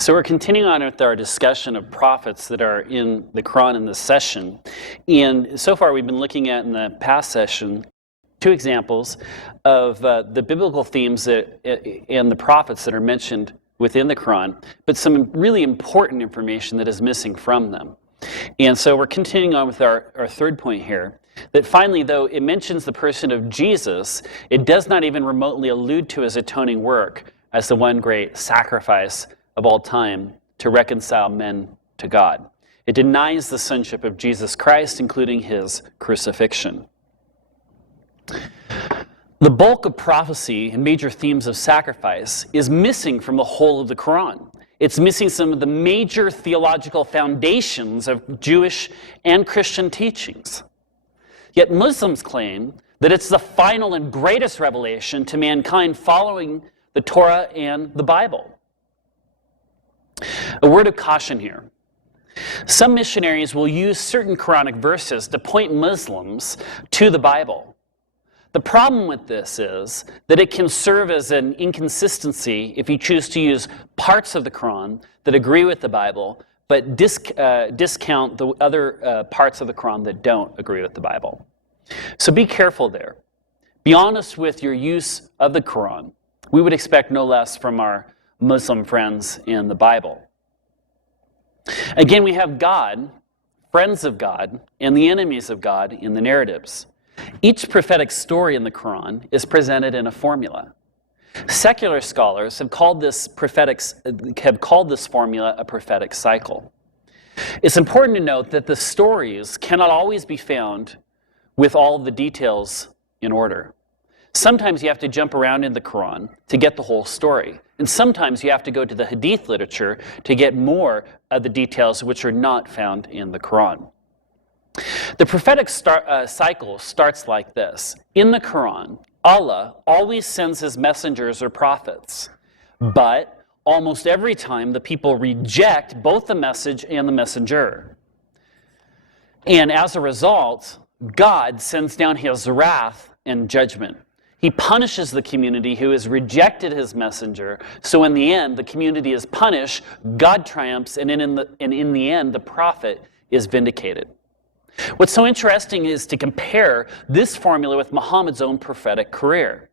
So we're continuing on with our discussion of prophets that are in the Quran in this session. And so far we've been looking at, in the past session, two examples of the biblical themes and the prophets that are mentioned within the Quran, but some really important information that is missing from them. And so we're continuing on with our third point here, that finally, though it mentions the person of Jesus, it does not even remotely allude to his atoning work as the one great sacrifice of all time to reconcile men to God. It denies the sonship of Jesus Christ, including his crucifixion. The bulk of prophecy and major themes of sacrifice is missing from the whole of the Quran. It's missing some of the major theological foundations of Jewish and Christian teachings. Yet Muslims claim that it's the final and greatest revelation to mankind following the Torah and the Bible. A word of caution here. Some missionaries will use certain Quranic verses to point Muslims to the Bible. The problem with this is that it can serve as an inconsistency if you choose to use parts of the Quran that agree with the Bible, but discount the other parts of the Quran that don't agree with the Bible. So be careful there. Be honest with your use of the Quran. We would expect no less from our Muslim friends in the Bible. Again, we have God, friends of God, and the enemies of God in the narratives. Each prophetic story in the Quran is presented in a formula. Secular scholars have called this formula a prophetic cycle. It's important to note that the stories cannot always be found with all the details in order. Sometimes you have to jump around in the Quran to get the whole story. And sometimes you have to go to the Hadith literature to get more of the details which are not found in the Quran. The prophetic cycle starts like this. In the Quran, Allah always sends his messengers or prophets, but almost every time the people reject both the message and the messenger. And as a result, God sends down his wrath and judgment. He punishes the community who has rejected his messenger. So in the end, the community is punished, God triumphs, and in the end, the prophet is vindicated. What's so interesting is to compare this formula with Muhammad's own prophetic career.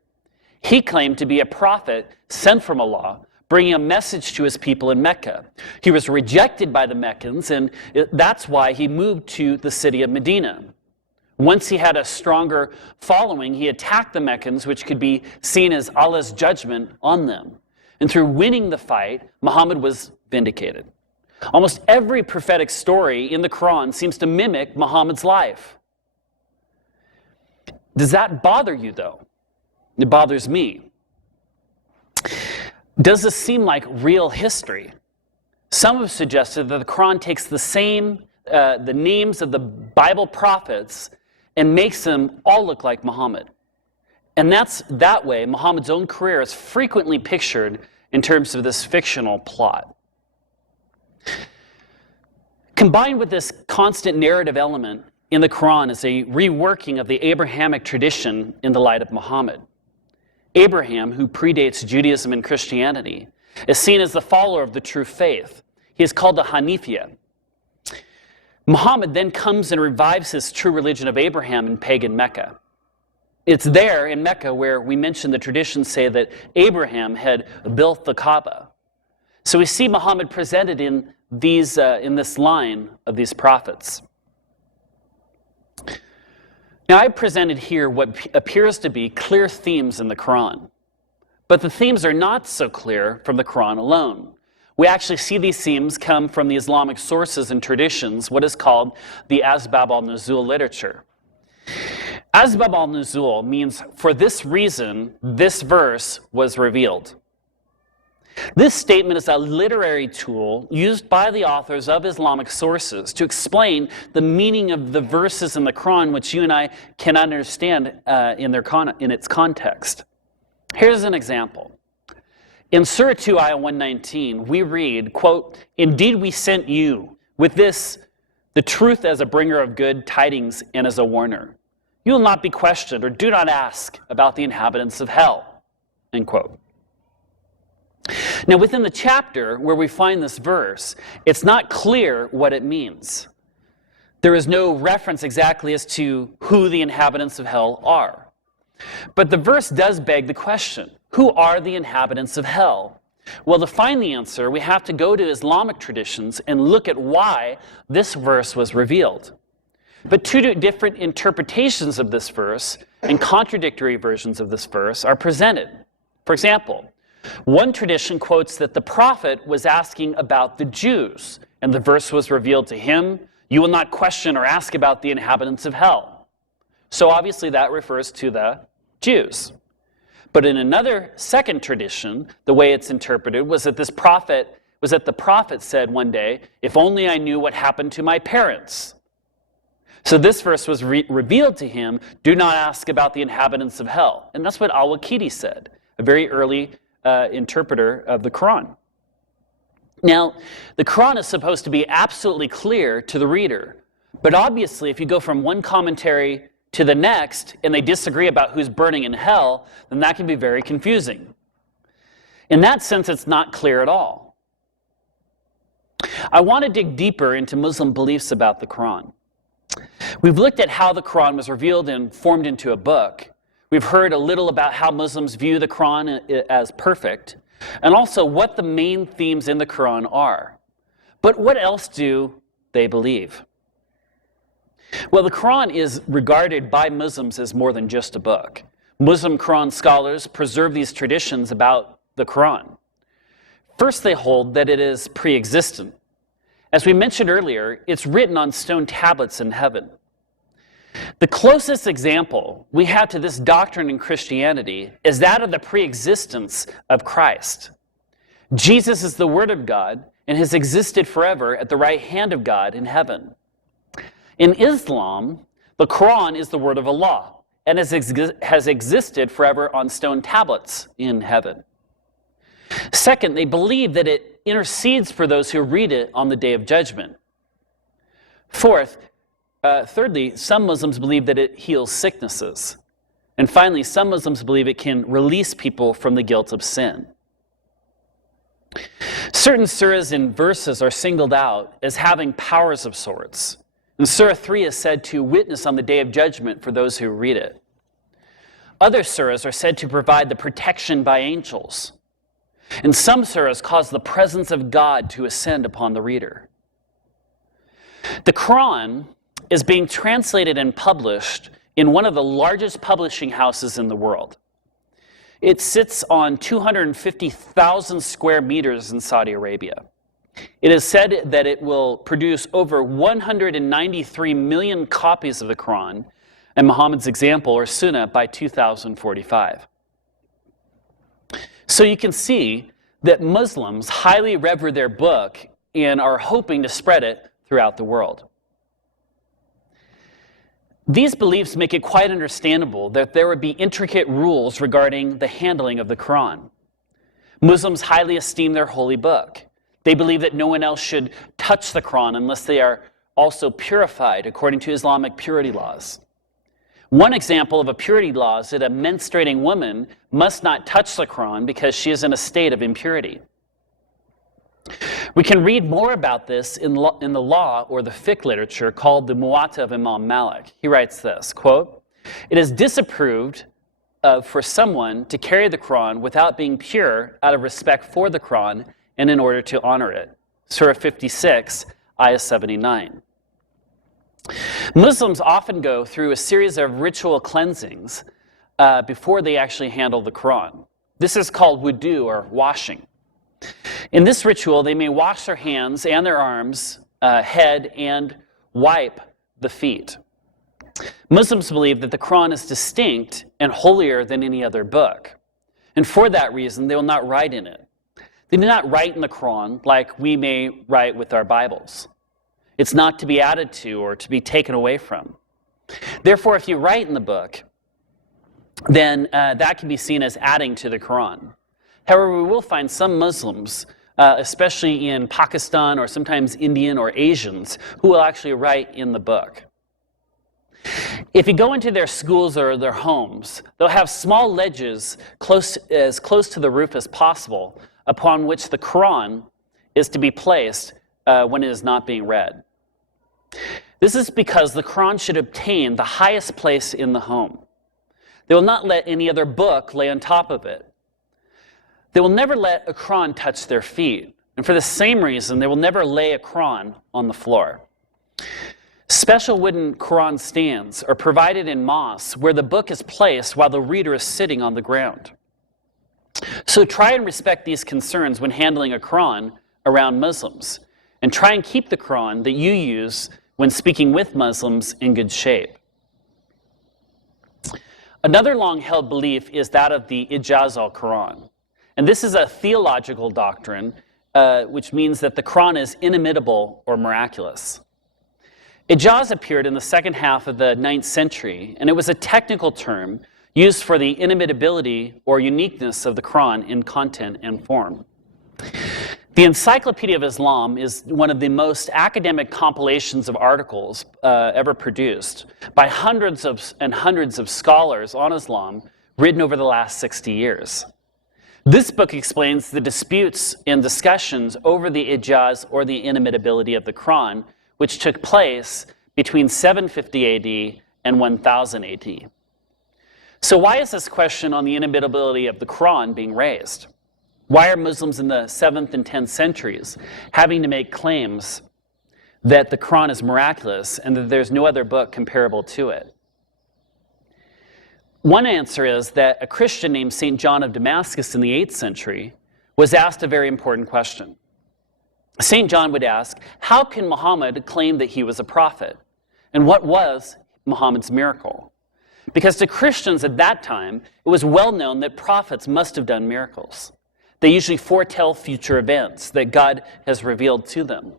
He claimed to be a prophet sent from Allah, bringing a message to his people in Mecca. He was rejected by the Meccans, and that's why he moved to the city of Medina. Once he had a stronger following, he attacked the Meccans, which could be seen as Allah's judgment on them. And through winning the fight, Muhammad was vindicated. Almost every prophetic story in the Quran seems to mimic Muhammad's life. Does that bother you, though? It bothers me. Does this seem like real history? Some have suggested that the Quran takes the names of the Bible prophets and makes them all look like Muhammad. And that way, Muhammad's own career is frequently pictured in terms of this fictional plot. Combined with this constant narrative element in the Quran is a reworking of the Abrahamic tradition in the light of Muhammad. Abraham, who predates Judaism and Christianity, is seen as the follower of the true faith. He is called a Hanifiya. Muhammad then comes and revives his true religion of Abraham in pagan Mecca. It's there in Mecca where we mentioned the traditions say that Abraham had built the Kaaba. So we see Muhammad presented in this line of these prophets. Now, I presented here what appears to be clear themes in the Quran. But the themes are not so clear from the Quran alone. We actually see these themes come from the Islamic sources and traditions, what is called the Asbab al-Nuzul literature. Asbab al-Nuzul means, for this reason, this verse was revealed. This statement is a literary tool used by the authors of Islamic sources to explain the meaning of the verses in the Quran, which you and I cannot understand in its context. Here's an example. In Surah 2, Ayah 119, we read, quote, "Indeed we sent you with this, the truth as a bringer of good tidings and as a warner. You will not be questioned or do not ask about the inhabitants of hell." End quote. Now, within the chapter where we find this verse, it's not clear what it means. There is no reference exactly as to who the inhabitants of hell are. But the verse does beg the question, who are the inhabitants of hell? Well, to find the answer, we have to go to Islamic traditions and look at why this verse was revealed. But two different interpretations of this verse and contradictory versions of this verse are presented. For example, one tradition quotes that the prophet was asking about the Jews, and the verse was revealed to him, "You will not question or ask about the inhabitants of hell." So obviously that refers to the Jews. But in another second tradition, the way it's interpreted was that the prophet said one day, "If only I knew what happened to my parents." So this verse was revealed to him, "Do not ask about the inhabitants of hell." And that's what al-Waqidi said, a very early interpreter of the Quran. Now, the Quran is supposed to be absolutely clear to the reader. But obviously, if you go from one commentary to the next and they disagree about who's burning in hell, then that can be very confusing. In that sense, it's not clear at all. I want to dig deeper into Muslim beliefs about the Quran. We've looked at how the Quran was revealed and formed into a book. We've heard a little about how Muslims view the Quran as perfect, and also what the main themes in the Quran are. But what else do they believe? Well, the Quran is regarded by Muslims as more than just a book. Muslim Quran scholars preserve these traditions about the Quran. First, they hold that it is pre-existent. As we mentioned earlier, it's written on stone tablets in heaven. The closest example we have to this doctrine in Christianity is that of the pre-existence of Christ. Jesus is the Word of God and has existed forever at the right hand of God in heaven. In Islam, the Quran is the Word of Allah and has existed forever on stone tablets in heaven. Second, they believe that it intercedes for those who read it on the Day of Judgment. Thirdly, some Muslims believe that it heals sicknesses. And finally, some Muslims believe it can release people from the guilt of sin. Certain surahs and verses are singled out as having powers of sorts. And Surah 3 is said to witness on the Day of Judgment for those who read it. Other surahs are said to provide the protection by angels. And some surahs cause the presence of God to ascend upon the reader. The Quran is being translated and published in one of the largest publishing houses in the world. It sits on 250,000 square meters in Saudi Arabia. It is said that it will produce over 193 million copies of the Quran and Muhammad's example, or Sunnah, by 2045. So you can see that Muslims highly revere their book and are hoping to spread it throughout the world. These beliefs make it quite understandable that there would be intricate rules regarding the handling of the Quran. Muslims highly esteem their holy book. They believe that no one else should touch the Quran unless they are also purified according to Islamic purity laws. One example of a purity law is that a menstruating woman must not touch the Quran because she is in a state of impurity. We can read more about this in the law or the fiqh literature called the Muwatta of Imam Malik. He writes this, quote, "It is disapproved for someone to carry the Quran without being pure out of respect for the Quran and in order to honor it." Surah 56, Ayah 79. Muslims often go through a series of ritual cleansings before they actually handle the Quran. This is called wudu, or washing. In this ritual, they may wash their hands and their arms, head, and wipe the feet. Muslims believe that the Quran is distinct and holier than any other book. And for that reason, they will not write in it. They do not write in the Quran like we may write with our Bibles. It's not to be added to or to be taken away from. Therefore, if you write in the book, then that can be seen as adding to the Quran. However, we will find some Muslims, especially in Pakistan or sometimes Indian or Asians, who will actually write in the book. If you go into their schools or their homes, they'll have small ledges as close to the roof as possible upon which the Quran is to be placed when it is not being read. This is because the Quran should obtain the highest place in the home. They will not let any other book lay on top of it. They will never let a Quran touch their feet. And for the same reason, they will never lay a Quran on the floor. Special wooden Quran stands are provided in mosques where the book is placed while the reader is sitting on the ground. So try and respect these concerns when handling a Quran around Muslims, and try and keep the Quran that you use when speaking with Muslims in good shape. Another long-held belief is that of the Ijaz al-Quran. And this is a theological doctrine, which means that the Quran is inimitable or miraculous. Ijaz appeared in the second half of the 9th century, and it was a technical term used for the inimitability or uniqueness of the Quran in content and form. The Encyclopedia of Islam is one of the most academic compilations of articles ever produced by hundreds and hundreds of scholars on Islam written over the last 60 years. This book explains the disputes and discussions over the Ijaz or the inimitability of the Quran, which took place between 750 AD and 1000 AD. So why is this question on the inimitability of the Quran being raised? Why are Muslims in the 7th and 10th centuries having to make claims that the Quran is miraculous and that there's no other book comparable to it? One answer is that a Christian named St. John of Damascus in the 8th century was asked a very important question. St. John would ask, how can Muhammad claim that he was a prophet? And what was Muhammad's miracle? Because to Christians at that time, it was well known that prophets must have done miracles. They usually foretell future events that God has revealed to them.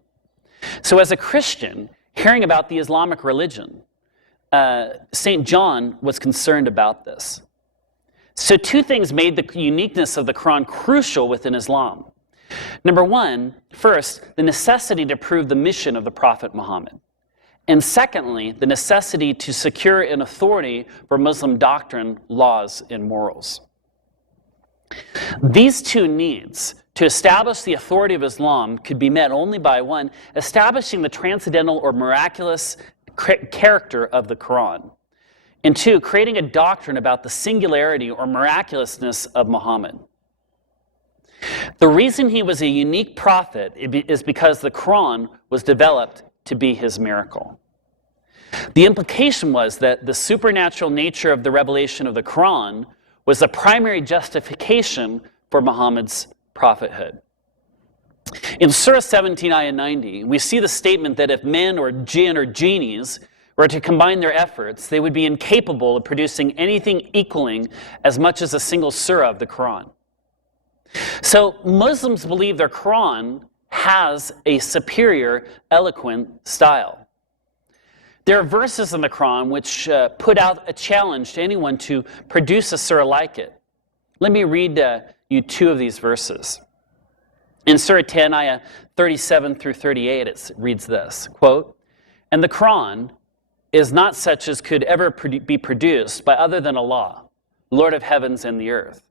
So as a Christian, hearing about the Islamic religion, St. John was concerned about this. So two things made the uniqueness of the Quran crucial within Islam. Number one, first, the necessity to prove the mission of the Prophet Muhammad. And secondly, the necessity to secure an authority for Muslim doctrine, laws, and morals. These two needs to establish the authority of Islam could be met only by one, establishing the transcendental or miraculous character of the Quran, and two, creating a doctrine about the singularity or miraculousness of Muhammad. The reason he was a unique prophet is because the Quran was developed to be his miracle. The implication was that the supernatural nature of the revelation of the Quran was the primary justification for Muhammad's prophethood. In Surah 17, Ayah 90, we see the statement that if men or jinn or genies were to combine their efforts, they would be incapable of producing anything equaling as much as a single surah of the Quran. So Muslims believe their Quran has a superior, eloquent style. There are verses in the Quran which put out a challenge to anyone to produce a surah like it. Let me read you two of these verses. In Surah 10, Ayah 37 through 38, it reads this, quote, "And the Quran is not such as could ever be produced by other than Allah, Lord of heavens and the earth,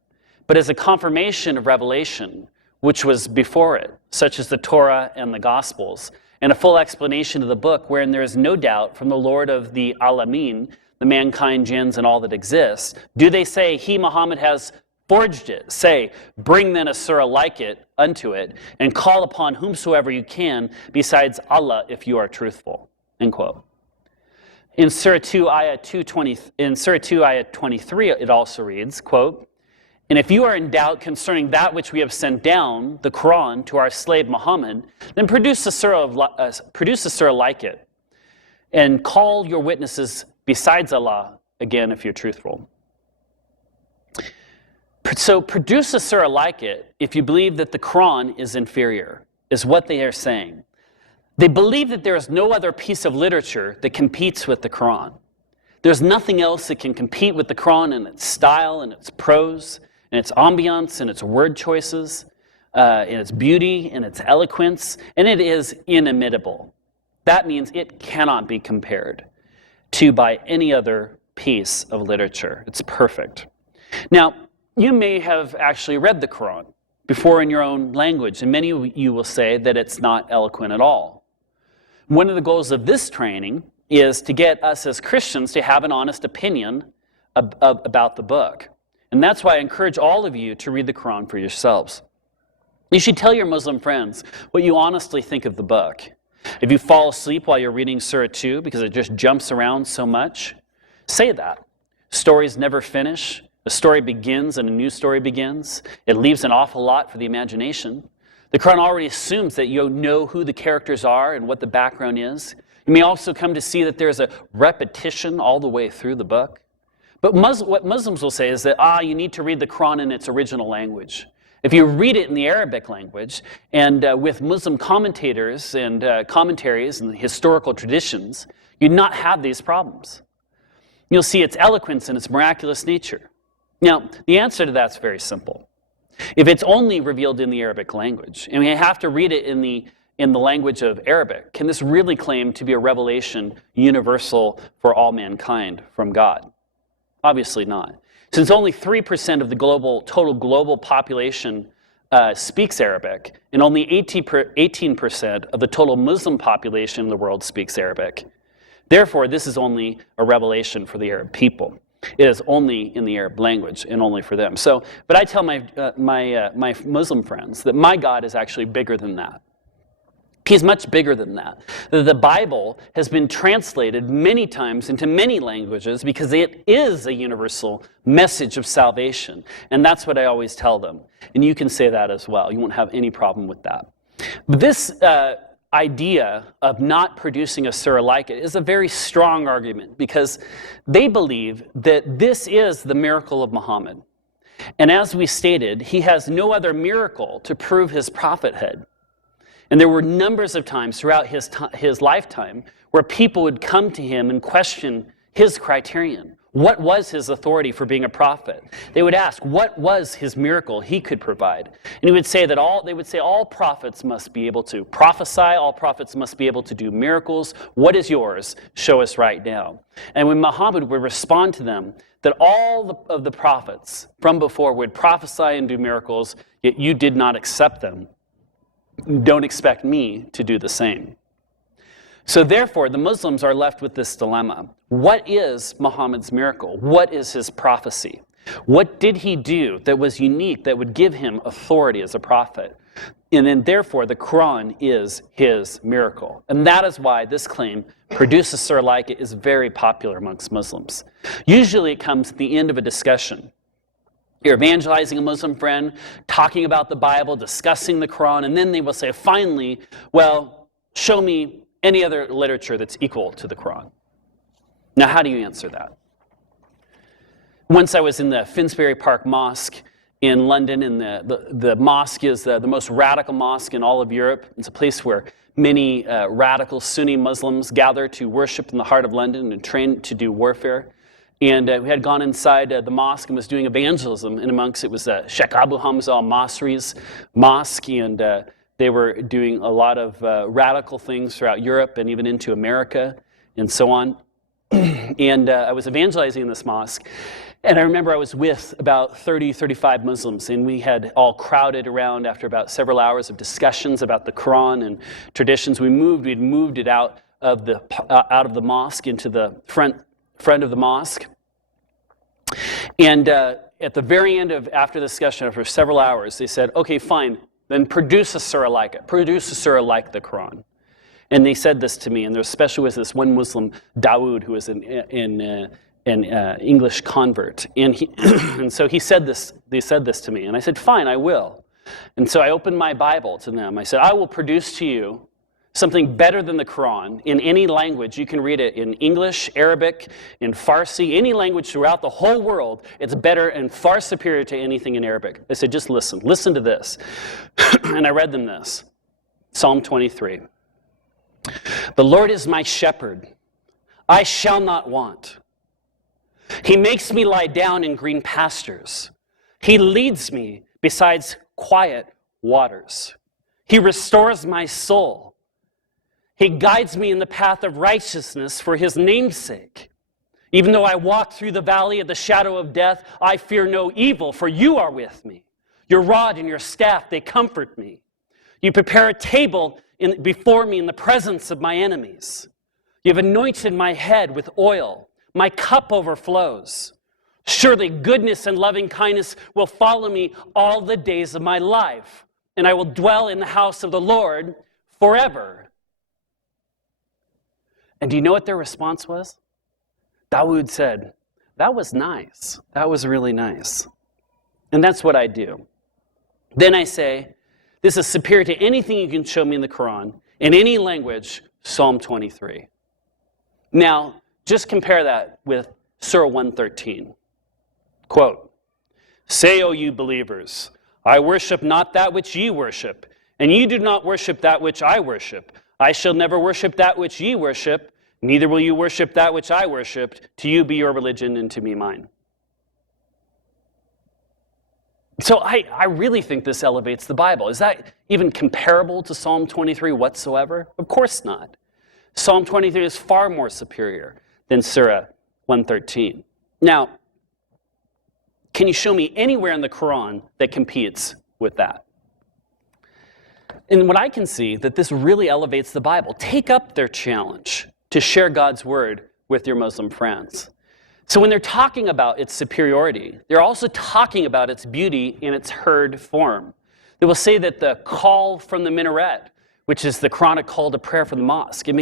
but as a confirmation of revelation which was before it, such as the Torah and the Gospels, and a full explanation of the book wherein there is no doubt from the Lord of the Alameen, the mankind, jinns, and all that exists. Do they say, he, Muhammad, has forged it? Say, bring then a surah like it unto it, and call upon whomsoever you can besides Allah if you are truthful." End quote. In Surah 2, Ayah 23, it also reads, quote, "And if you are in doubt concerning that which we have sent down, the Quran, to our slave Muhammad, then produce a surah like it, and call your witnesses besides Allah, again, if you're truthful." So produce a surah like it if you believe that the Quran is inferior, is what they are saying. They believe that there is no other piece of literature that competes with the Quran. There's nothing else that can compete with the Quran in its style and its prose, in its ambiance, in its word choices, in its beauty, in its eloquence, and it is inimitable. That means it cannot be compared to by any other piece of literature. It's perfect. Now, you may have actually read the Quran. before in your own language, and many of you will say that it's not eloquent at all. One of the goals of this training is to get us as Christians to have an honest opinion about the book. And that's why I encourage all of you to read the Quran for yourselves. You should tell your Muslim friends what you honestly think of the book. If you fall asleep while you're reading Surah 2 because it just jumps around so much, say that. Stories never finish. A story begins and a new story begins. It leaves an awful lot for the imagination. The Quran already assumes that you know who the characters are and what the background is. You may also come to see that there's a repetition all the way through the book. But what Muslims will say is that, you need to read the Quran in its original language. If you read it in the Arabic language, and with Muslim commentators and commentaries and historical traditions, you'd not have these problems. You'll see its eloquence and its miraculous nature. Now, the answer to that's very simple. If it's only revealed in the Arabic language, and we have to read it in the language of Arabic, can this really claim to be a revelation universal for all mankind from God? Obviously not. Since only 3% of the total global population speaks Arabic, and only 18% of the total Muslim population in the world speaks Arabic, therefore this is only a revelation for the Arab people. It is only in the Arab language and only for them. But I tell my Muslim friends that my God is actually bigger than that. He's much bigger than that. The Bible has been translated many times into many languages because it is a universal message of salvation. And that's what I always tell them. And you can say that as well. You won't have any problem with that. But this idea of not producing a surah like it is a very strong argument because they believe that this is the miracle of Muhammad. And as we stated, he has no other miracle to prove his prophethood. And there were numbers of times throughout his lifetime where people would come to him and question his criterion. What was his authority for being a prophet? They would ask, what was his miracle he could provide? And he would say that all prophets must be able to prophesy, all prophets must be able to do miracles. What is yours? Show us right now. And when Muhammad would respond to them, that all of the prophets from before would prophesy and do miracles, yet you did not accept them. Don't expect me to do the same. So therefore, the Muslims are left with this dilemma. What is Muhammad's miracle? What is his prophecy? What did he do that was unique, that would give him authority as a prophet? And then therefore, the Quran is his miracle. And that is why this claim, produce a surah like it, is very popular amongst Muslims. Usually it comes at the end of a discussion. You're evangelizing a Muslim friend, talking about the Bible, discussing the Quran, and then they will say, finally, well, show me any other literature that's equal to the Quran. Now, how do you answer that? Once I was in the Finsbury Park Mosque in London, and the mosque is the most radical mosque in all of Europe. It's a place where many radical Sunni Muslims gather to worship in the heart of London and train to do warfare. And we had gone inside the mosque and was doing evangelism. And amongst it was Sheikh Abu Hamza al-Masri's mosque. And they were doing a lot of radical things throughout Europe and even into America and so on. And I was evangelizing in this mosque. And I remember I was with about 30, 35 Muslims. And we had all crowded around after about several hours of discussions about the Quran and traditions. We'd moved it out of the mosque into the front of the mosque. And at the very end after the discussion, after several hours, they said, okay, fine, then produce a surah like it. Produce a surah like the Quran. And they said this to me, and there especially was this one Muslim, Dawood, who was an English convert. And so they said this to me, and I said, fine, I will. And so I opened my Bible to them. I said, I will produce to you something better than the Quran in any language. You can read it in English, Arabic, in Farsi, any language throughout the whole world. It's better and far superior to anything in Arabic. They said, just listen to this. And I read them this. Psalm 23. The Lord is my shepherd. I shall not want. He makes me lie down in green pastures. He leads me beside quiet waters. He restores my soul. He guides me in the path of righteousness for his name's sake. Even though I walk through the valley of the shadow of death, I fear no evil, for you are with me. Your rod and your staff, they comfort me. You prepare a table before me in the presence of my enemies. You have anointed my head with oil. My cup overflows. Surely goodness and loving kindness will follow me all the days of my life, and I will dwell in the house of the Lord forever. And do you know what their response was? Dawood said, that was nice. That was really nice. And that's what I do. Then I say, this is superior to anything you can show me in the Quran, in any language, Psalm 23. Now, just compare that with Surah 113. Quote, say, O you believers, I worship not that which ye worship, and ye do not worship that which I worship. I shall never worship that which ye worship, neither will you worship that which I worshipped. To you be your religion, and to me mine. So I really think this elevates the Bible. Is that even comparable to Psalm 23 whatsoever? Of course not. Psalm 23 is far more superior than Surah 113. Now, can you show me anywhere in the Quran that competes with that? And what I can see, that this really elevates the Bible. Take up their challenge to share God's word with your Muslim friends. So when they're talking about its superiority, they're also talking about its beauty in its heard form. They will say that the call from the minaret, which is the Quranic call to prayer from the mosque, it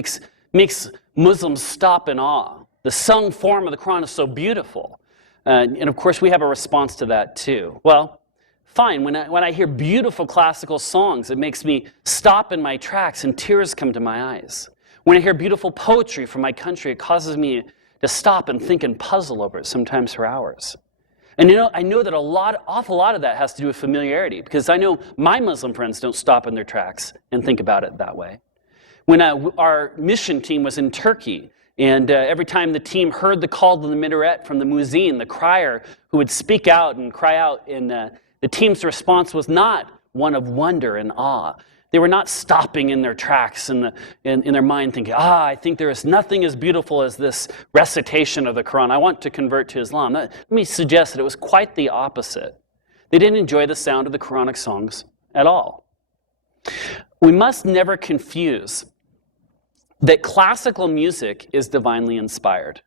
makes Muslims stop in awe. The sung form of the Quran is so beautiful. And of course, we have a response to that too. Well, fine, when I hear beautiful classical songs, it makes me stop in my tracks and tears come to my eyes. When I hear beautiful poetry from my country, it causes me to stop and think and puzzle over it, sometimes for hours. And I know that awful lot of that has to do with familiarity, because I know my Muslim friends don't stop in their tracks and think about it that way. When our mission team was in Turkey, and every time the team heard the call to the minaret from the muezzin, the crier, who would speak out and cry out, and the team's response was not one of wonder and awe. They were not stopping in their tracks in their mind thinking, I think there is nothing as beautiful as this recitation of the Quran. I want to convert to Islam. Let me suggest that it was quite the opposite. They didn't enjoy the sound of the Quranic songs at all. We must never confuse that classical music is divinely inspired,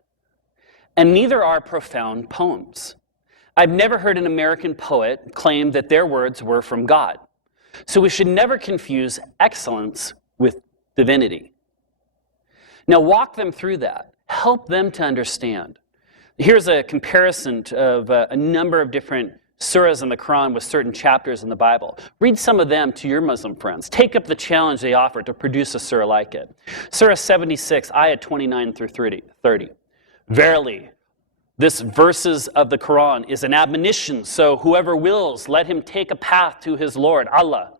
and neither are profound poems. I've never heard an American poet claim that their words were from God. So we should never confuse excellence with divinity. Now walk them through that. Help them to understand. Here's a comparison of a number of different surahs in the Quran with certain chapters in the Bible. Read some of them to your Muslim friends. Take up the challenge they offer to produce a surah like it. Surah 76, ayah 29 through 30. Verily, this verses of the Quran is an admonition, so whoever wills, let him take a path to his Lord, Allah.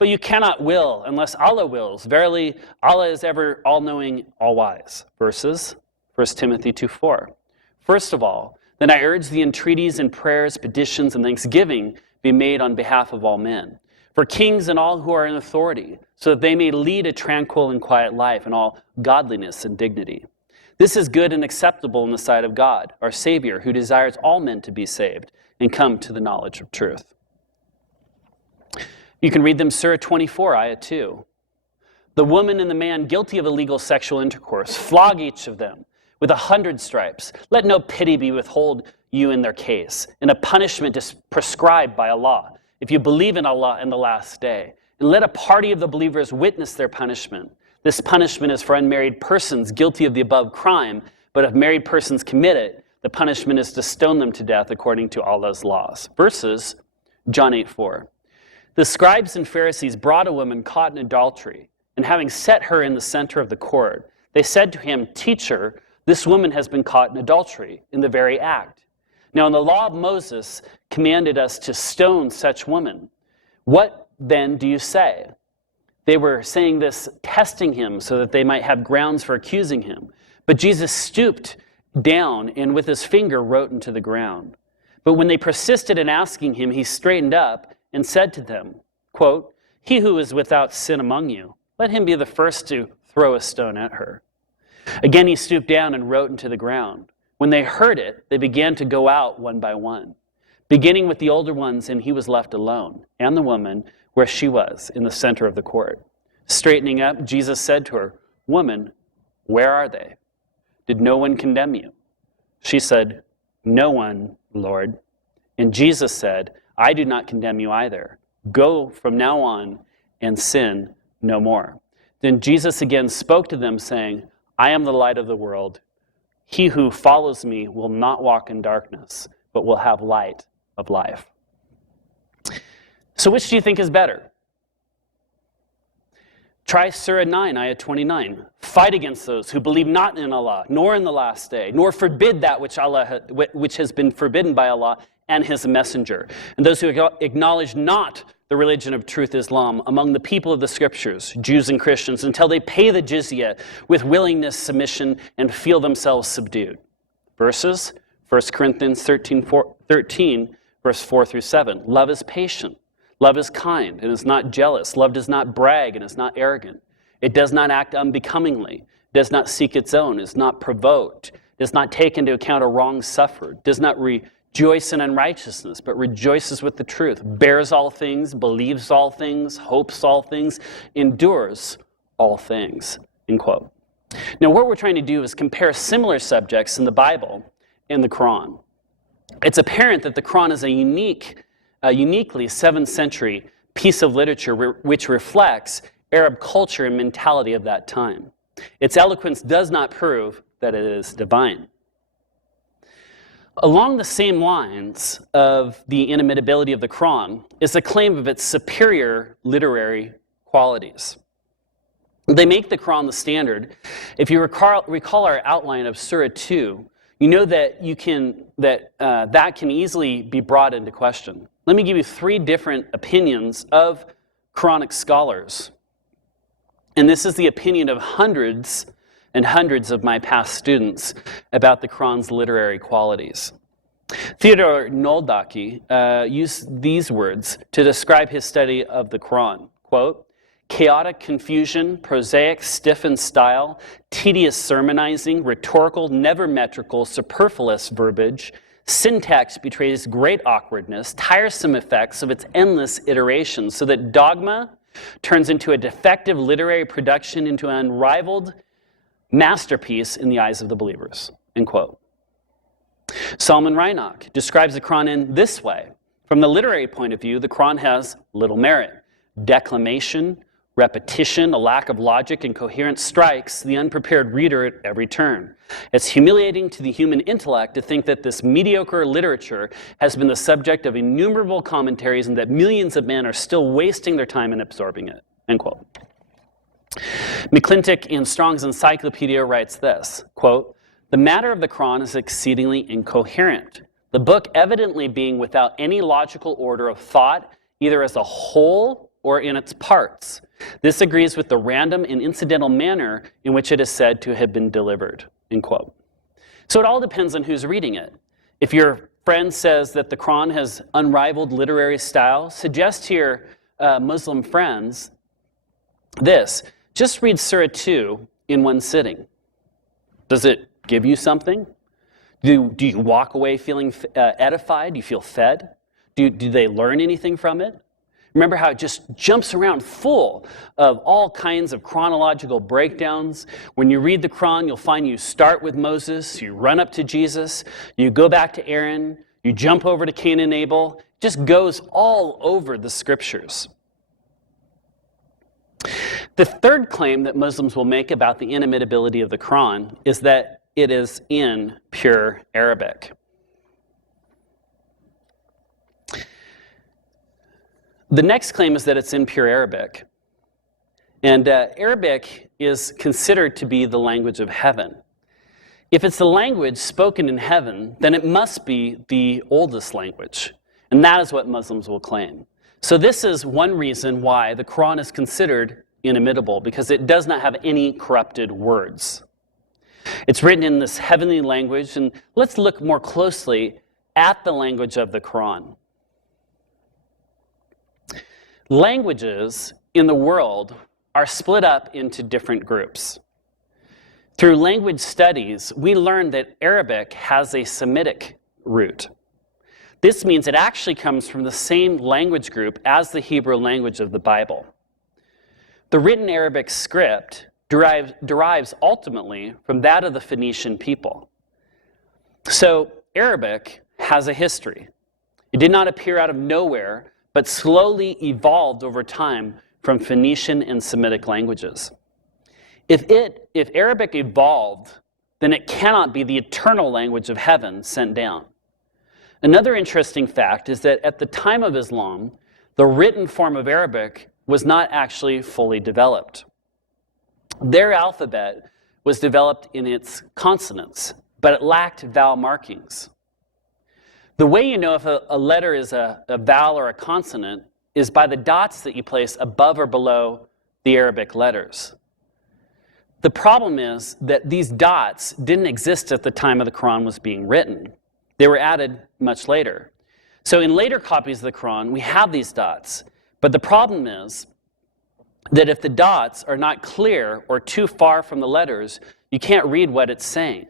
But you cannot will unless Allah wills. Verily, Allah is ever all-knowing, all-wise. Verses, 1 Timothy 2:4. First of all, then I urge the entreaties and prayers, petitions, and thanksgiving be made on behalf of all men, for kings and all who are in authority, so that they may lead a tranquil and quiet life in all godliness and dignity. This is good and acceptable in the sight of God, our Savior, who desires all men to be saved and come to the knowledge of truth. You can read them, Surah 24, ayah 2. The woman and the man guilty of illegal sexual intercourse, flog each of them with 100 stripes. Let no pity be withhold you in their case, and a punishment is prescribed by Allah, if you believe in Allah and the last day. And let a party of the believers witness their punishment. This punishment is for unmarried persons guilty of the above crime, but if married persons commit it, the punishment is to stone them to death according to Allah's laws. Verses, John 8:4. The scribes and Pharisees brought a woman caught in adultery, and having set her in the center of the court, they said to him, Teacher, this woman has been caught in adultery, in the very act. Now, in the law of Moses commanded us to stone such women. What then do you say? They were saying this, testing him so that they might have grounds for accusing him. But Jesus stooped down and with his finger wrote into the ground. But when they persisted in asking him, he straightened up and said to them, quote, He who is without sin among you, let him be the first to throw a stone at her. Again he stooped down and wrote into the ground. When they heard it, they began to go out one by one. beginning with the older ones, and he was left alone, and the woman where she was, in the center of the court. Straightening up, Jesus said to her, "Woman, where are they? Did no one condemn you?" She said, "No one, Lord." And Jesus said, "I do not condemn you either. Go from now on and sin no more." Then Jesus again spoke to them, saying, "I am the light of the world. He who follows me will not walk in darkness, but will have light of life." So which do you think is better? Try Surah 9, Ayah 29. Fight against those who believe not in Allah, nor in the last day, nor forbid that which has been forbidden by Allah and His Messenger, and those who acknowledge not the religion of truth, Islam, among the people of the Scriptures, Jews and Christians, until they pay the jizya with willingness, submission, and feel themselves subdued. Verses, 1 Corinthians 13, verse 4 through 7. Love is patient. Love is kind and is not jealous. Love does not brag and is not arrogant. It does not act unbecomingly, does not seek its own, is not provoked, does not take into account a wrong suffered, does not rejoice in unrighteousness, but rejoices with the truth, bears all things, believes all things, hopes all things, endures all things, end quote. Now, what we're trying to do is compare similar subjects in the Bible and the Quran. It's apparent that the Quran is a uniquely 7th century piece of literature which reflects Arab culture and mentality of that time. Its eloquence does not prove that it is divine. Along the same lines of the inimitability of the Quran is the claim of its superior literary qualities. They make the Quran the standard. If you recall our outline of Surah 2, you know that that can easily be brought into question. Let me give you 3 different opinions of Quranic scholars. And this is the opinion of hundreds and hundreds of my past students about the Quran's literary qualities. Theodore Noldaki used these words to describe his study of the Quran. Quote, "Chaotic confusion, prosaic, stiffened style, tedious sermonizing, rhetorical, never metrical, superfluous verbiage, syntax betrays great awkwardness, tiresome effects of its endless iterations, so that dogma turns into a defective literary production, into an unrivaled masterpiece in the eyes of the believers." End quote. Salman Reinach describes the Quran in this way. From the literary point of view, the Quran has little merit. Declamation, repetition, a lack of logic and coherence strikes the unprepared reader at every turn. It's humiliating to the human intellect to think that this mediocre literature has been the subject of innumerable commentaries and that millions of men are still wasting their time in absorbing it. End quote. McClintock in Strong's Encyclopedia writes this, quote, "The matter of the Quran is exceedingly incoherent, the book evidently being without any logical order of thought, either as a whole or in its parts. This agrees with the random and incidental manner in which it is said to have been delivered." End quote. So it all depends on who's reading it. If your friend says that the Quran has unrivaled literary style, suggest to your Muslim friends this: just read Surah 2 in one sitting. Does it give you something? Do you walk away feeling edified? Do you feel fed? Do they learn anything from it? Remember how it just jumps around full of all kinds of chronological breakdowns. When you read the Quran, you'll find you start with Moses, you run up to Jesus, you go back to Aaron, you jump over to Cain and Abel. It just goes all over the scriptures. The third claim that Muslims will make about the inimitability of the Quran is that it is in pure Arabic. The next claim is that it's in pure Arabic. And Arabic is considered to be the language of heaven. If it's the language spoken in heaven, then it must be the oldest language. And that is what Muslims will claim. So this is one reason why the Quran is considered inimitable, because it does not have any corrupted words. It's written in this heavenly language, and let's look more closely at the language of the Quran. Languages in the world are split up into different groups. Through language studies, we learned that Arabic has a Semitic root. This means it actually comes from the same language group as the Hebrew language of the Bible. The written Arabic script derives ultimately from that of the Phoenician people. So Arabic has a history. It did not appear out of nowhere, but slowly evolved over time from Phoenician and Semitic languages. If Arabic evolved, then it cannot be the eternal language of heaven sent down. Another interesting fact is that at the time of Islam, the written form of Arabic was not actually fully developed. Their alphabet was developed in its consonants, but it lacked vowel markings. The way you know if a letter is a vowel or a consonant is by the dots that you place above or below the Arabic letters. The problem is that these dots didn't exist at the time of the Quran was being written. They were added much later. So in later copies of the Quran, we have these dots. But the problem is that if the dots are not clear or too far from the letters, you can't read what it's saying.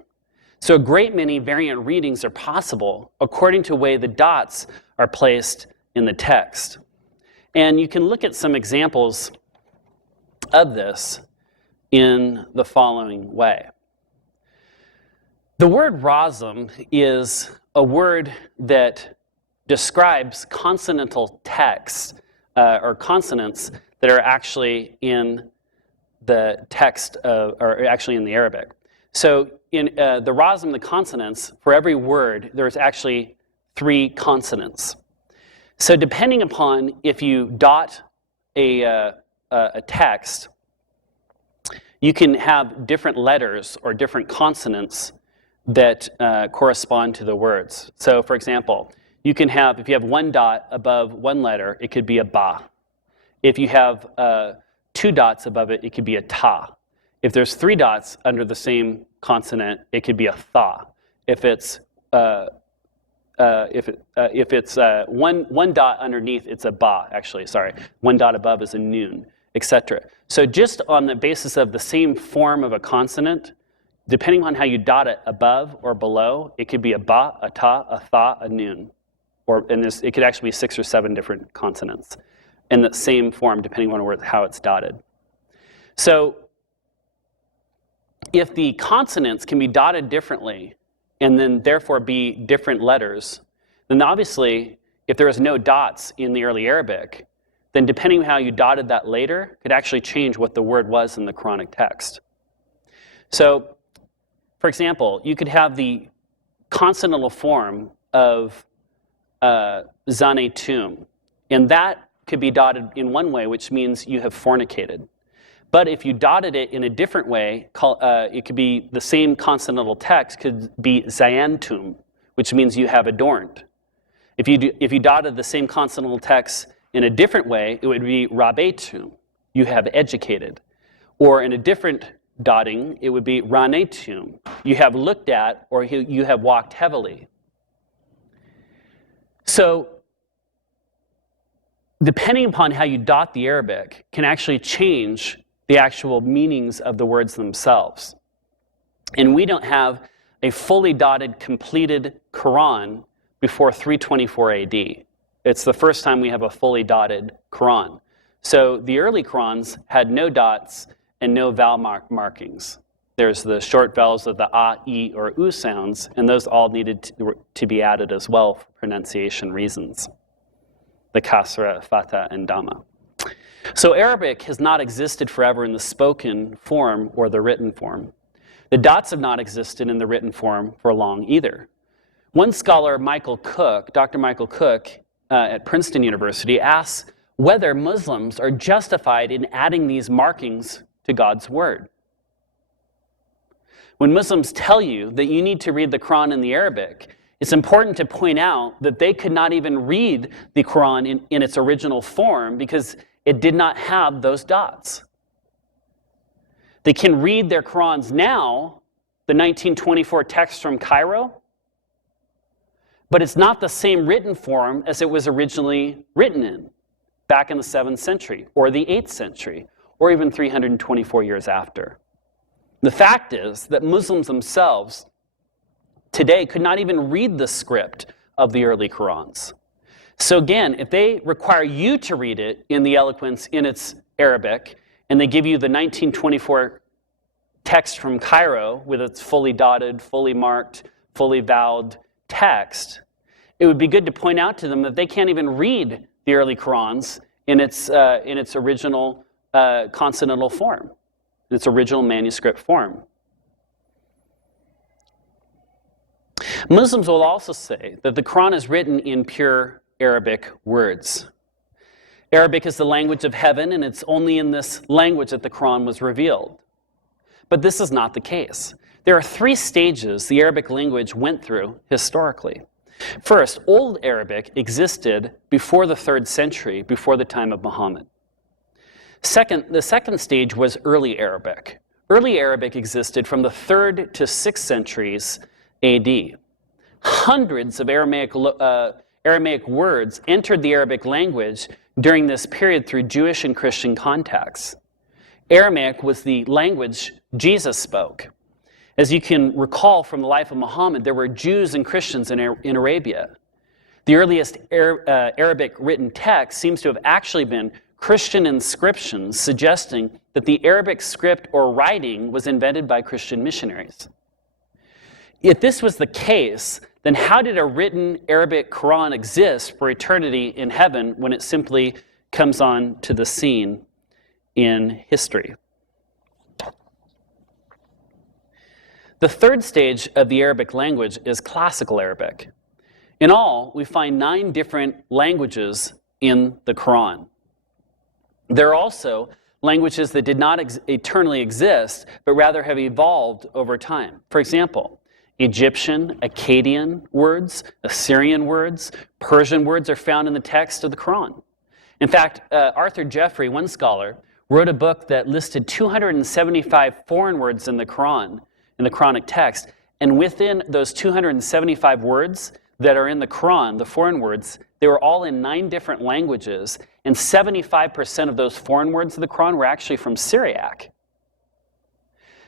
So a great many variant readings are possible according to the way the dots are placed in the text. And you can look at some examples of this in the following way. The word razm is a word that describes consonantal texts or consonants that are actually in the text or actually in the Arabic. So in the razm, the consonants, for every word, there's actually 3 consonants. So depending upon if you dot a text, you can have different letters or different consonants that correspond to the words. So for example, you can have, if you have 1 dot above 1 letter, it could be a ba. If you have 2 dots above it, it could be a ta. If there's 3 dots under the same consonant, it could be a tha. If it's one dot underneath, it's a ba. Actually, sorry, 1 dot above is a noon, etc. So just on the basis of the same form of a consonant, depending on how you dot it above or below, it could be a ba, a ta, a tha, a noon, it could actually be 6 or 7 different consonants in the same form, depending on how it's dotted. So if the consonants can be dotted differently and then therefore be different letters, then obviously if there is no dots in the early Arabic, then depending on how you dotted that later, could actually change what the word was in the Quranic text. So, for example, you could have the consonantal form of zanetum, and that could be dotted in one way, which means you have fornicated. But if you dotted it in a different way, it could be the same consonantal text could be zayantum, which means you have adorned. If you dotted the same consonantal text in a different way, it would be rabetum, you have educated. Or in a different dotting, it would be ranetum, you have looked at or you have walked heavily. So depending upon how you dot the Arabic can actually change the actual meanings of the words themselves. And we don't have a fully dotted, completed Quran before 324 AD. It's the first time we have a fully dotted Quran. So the early Qurans had no dots and no vowel markings. There's the short vowels of the a, e, or u sounds, and those all needed to be added as well for pronunciation reasons. The kasra, fatha, and dhamma. So Arabic has not existed forever in the spoken form or the written form. The dots have not existed in the written form for long either. One scholar, Dr. Michael Cook, at Princeton University, asks whether Muslims are justified in adding these markings to God's Word. When Muslims tell you that you need to read the Quran in the Arabic, it's important to point out that they could not even read the Quran in its original form because it did not have those dots. They can read their Qurans now, the 1924 text from Cairo, but it's not the same written form as it was originally written in, back in the 7th century, or the 8th century, or even 324 years after. The fact is that Muslims themselves today could not even read the script of the early Qurans. So again, if they require you to read it in the eloquence in its Arabic, and they give you the 1924 text from Cairo with its fully dotted, fully marked, fully vowed text, it would be good to point out to them that they can't even read the early Qurans in its original consonantal form, in its original manuscript form. Muslims will also say that the Quran is written in pure Arabic words. Arabic is the language of heaven, and it's only in this language that the Quran was revealed. But this is not the case. There are three stages the Arabic language went through historically. First, Old Arabic existed before the 3rd century, before the time of Muhammad. Second, the second stage was Early Arabic. Early Arabic existed from the 3rd to 6th centuries AD. Hundreds of Aramaic words entered the Arabic language during this period through Jewish and Christian contacts. Aramaic was the language Jesus spoke. As you can recall from the life of Muhammad, there were Jews and Christians in Arabia. The earliest Arabic written text seems to have actually been Christian inscriptions suggesting that the Arabic script or writing was invented by Christian missionaries. If this was the case, then how did a written Arabic Quran exist for eternity in heaven when it simply comes on to the scene in history? The third stage of the Arabic language is Classical Arabic. In all, we find 9 different languages in the Quran. There are also languages that did not eternally exist, but rather have evolved over time. For example, Egyptian, Akkadian words, Assyrian words, Persian words are found in the text of the Quran. In fact, Arthur Jeffrey, one scholar, wrote a book that listed 275 foreign words in the Quran, in the Quranic text, and within those 275 words that are in the Quran, the foreign words, they were all in 9 different languages, and 75% of those foreign words of the Quran were actually from Syriac.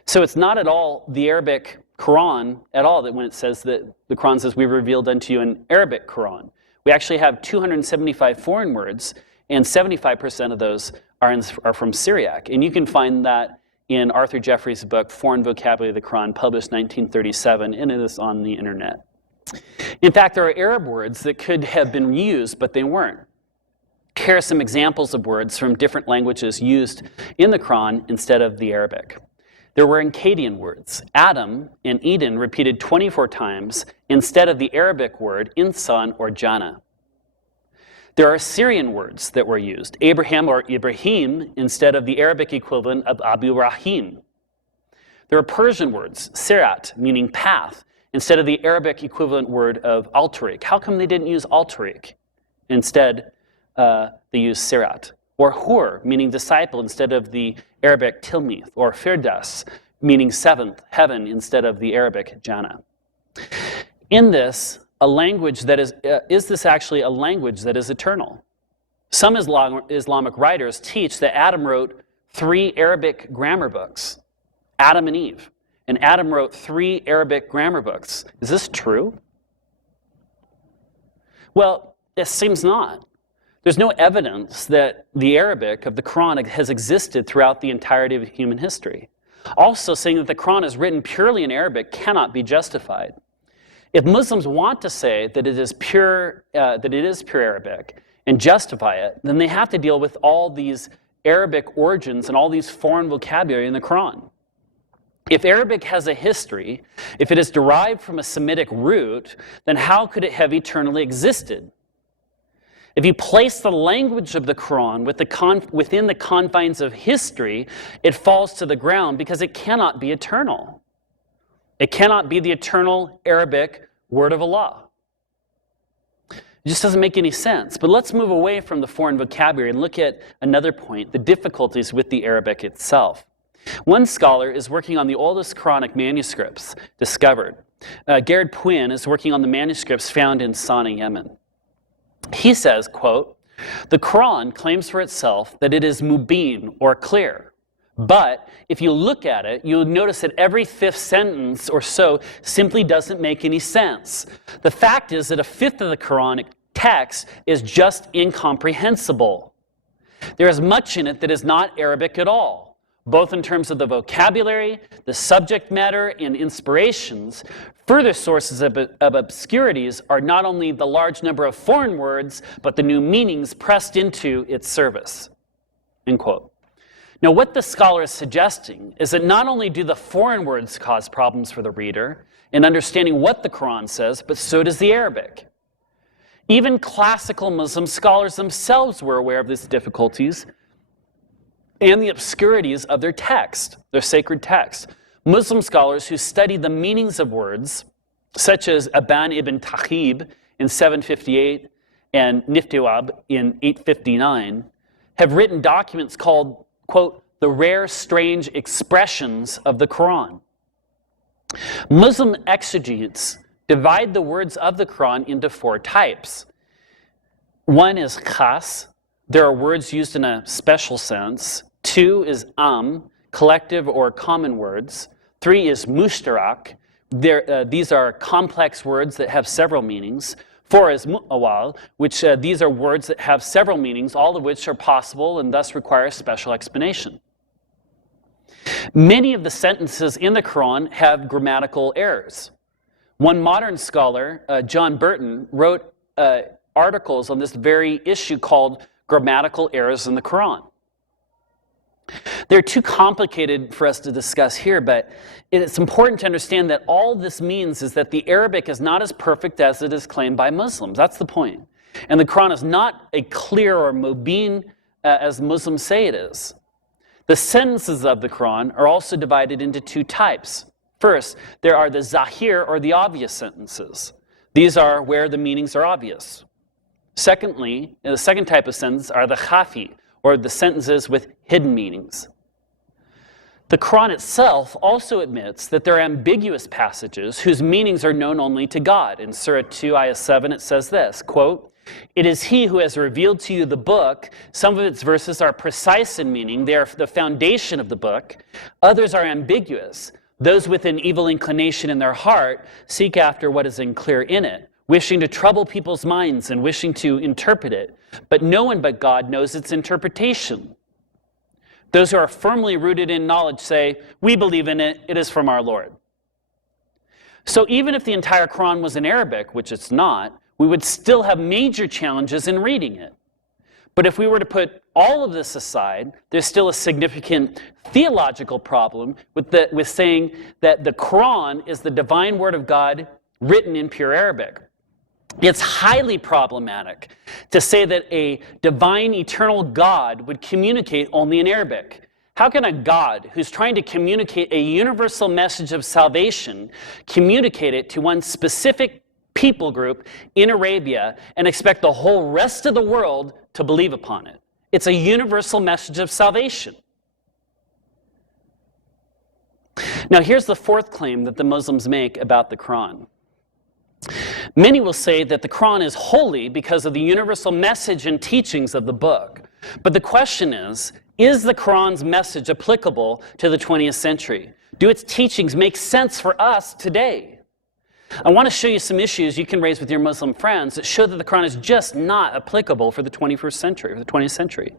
So it's not at all the Arabic Quran at all that when it says that the Quran says, "We revealed unto you an Arabic Quran." We actually have 275 foreign words, and 75% of those are from Syriac. And you can find that in Arthur Jeffrey's book, Foreign Vocabulary of the Quran, published 1937, and it is on the internet. In fact, there are Arab words that could have been used, but they weren't. Here are some examples of words from different languages used in the Quran instead of the Arabic. There were Akkadian words. Adam and Eden repeated 24 times instead of the Arabic word insan or jannah. There are Syrian words that were used. Abraham or Ibrahim instead of the Arabic equivalent of Abu Rahim. There are Persian words, sirat, meaning path, instead of the Arabic equivalent word of al-tariq. How come they didn't use al-tariq? Instead, they used sirat. Or hur, meaning disciple, instead of the Arabic tilmith. Or firdas, meaning seventh, heaven, instead of the Arabic jannah. In this, a language that is this actually a language that is eternal? Some Islamic writers teach that Adam wrote 3 Arabic grammar books, Adam and Eve. And Adam wrote 3 Arabic grammar books. Is this true? Well, it seems not. There's no evidence that the Arabic of the Quran has existed throughout the entirety of human history. Also, saying that the Quran is written purely in Arabic cannot be justified. If Muslims want to say that it is pure Arabic and justify it, then they have to deal with all these Arabic origins and all these foreign vocabulary in the Quran. If Arabic has a history, if it is derived from a Semitic root, then how could it have eternally existed? If you place the language of the Quran within the confines of history, it falls to the ground because it cannot be eternal. It cannot be the eternal Arabic word of Allah. It just doesn't make any sense. But let's move away from the foreign vocabulary and look at another point, the difficulties with the Arabic itself. One scholar is working on the oldest Quranic manuscripts discovered. Gerard Puin is working on the manuscripts found in Sana'a, Yemen. He says, quote, "The Quran claims for itself that it is mubin, or clear, But if you look at it, you'll notice that every fifth sentence or so simply doesn't make any sense. The fact is that a fifth of the Quranic text is just incomprehensible. There is much in it that is not Arabic at all, both in terms of the vocabulary, the subject matter, and inspirations. Further sources of obscurities are not only the large number of foreign words, but the new meanings pressed into its service. End quote. Now, what the scholar is suggesting is that not only do the foreign words cause problems for the reader in understanding what the Quran says, but so does the Arabic. Even classical Muslim scholars themselves were aware of these difficulties and the obscurities of their text, their sacred text. Muslim scholars who studied the meanings of words, such as Aban ibn Tahib in 758 and Niftewab in 859, have written documents called, quote, the rare, strange expressions of the Quran. Muslim exegetes divide the words of the Quran into four types. One is khas. There are words used in a special sense. Two is collective or common words. Three is mushtarak. These are complex words that have several meanings. Four is mu'awal, which these are words that have several meanings, all of which are possible and thus require special explanation. Many of the sentences in the Quran have grammatical errors. One modern scholar, John Burton, wrote articles on this very issue called Grammatical Errors in the Quran. They're too complicated for us to discuss here, but it's important to understand that all this means is that the Arabic is not as perfect as it is claimed by Muslims. That's the point. And the Quran is not a clear or mubin as Muslims say it is. The sentences of the Quran are also divided into two types. First, there are the zahir, or the obvious sentences. These are where the meanings are obvious. Secondly, the second type of sentence are the khafi, or the sentences with hidden meanings. The Quran itself also admits that there are ambiguous passages whose meanings are known only to God. In Surah 2, Ayah 7, it says this, quote, "It is He who has revealed to you the book. Some of its verses are precise in meaning. They are the foundation of the book. Others are ambiguous. Those with an evil inclination in their heart seek after what is unclear in it, wishing to trouble people's minds and wishing to interpret it. But no one but God knows its interpretation. Those who are firmly rooted in knowledge say, we believe in it, it is from our Lord." So even if the entire Quran was in Arabic, which it's not, we would still have major challenges in reading it. But if we were to put all of this aside, there's still a significant theological problem with saying that the Quran is the divine word of God written in pure Arabic. It's highly problematic to say that a divine, eternal God would communicate only in Arabic. How can a God who's trying to communicate a universal message of salvation communicate it to one specific people group in Arabia and expect the whole rest of the world to believe upon it? It's a universal message of salvation. Now, here's the fourth claim that the Muslims make about the Quran. Many will say that the Quran is holy because of the universal message and teachings of the book. But the question is the Quran's message applicable to the 20th century? Do its teachings make sense for us today? I want to show you some issues you can raise with your Muslim friends that show that the Quran is just not applicable for the 21st century, or the 20th century.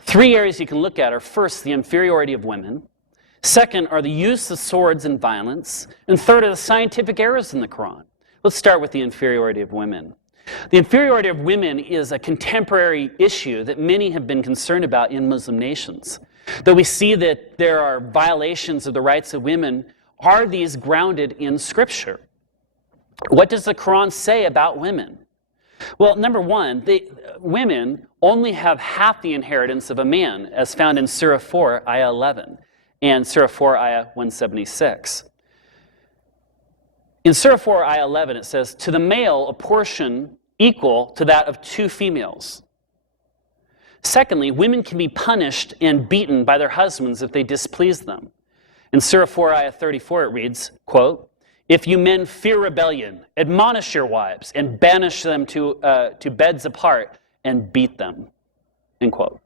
Three areas you can look at are, first, the inferiority of women. Second are the use of swords and violence. And third are the scientific errors in the Quran. Let's start with the inferiority of women. The inferiority of women is a contemporary issue that many have been concerned about in Muslim nations. Though we see that there are violations of the rights of women, are these grounded in Scripture? What does the Quran say about women? Well, number one, women only have half the inheritance of a man, as found in Surah 4, Ayah 11, and Surah 4, Ayah 176. In Surah 4, Ayah 11, it says, "To the male, a portion equal to that of two females." Secondly, women can be punished and beaten by their husbands if they displease them. In Surah 4, Ayah 34, it reads, quote, "If you men fear rebellion, admonish your wives and banish them to beds apart and beat them." End quote.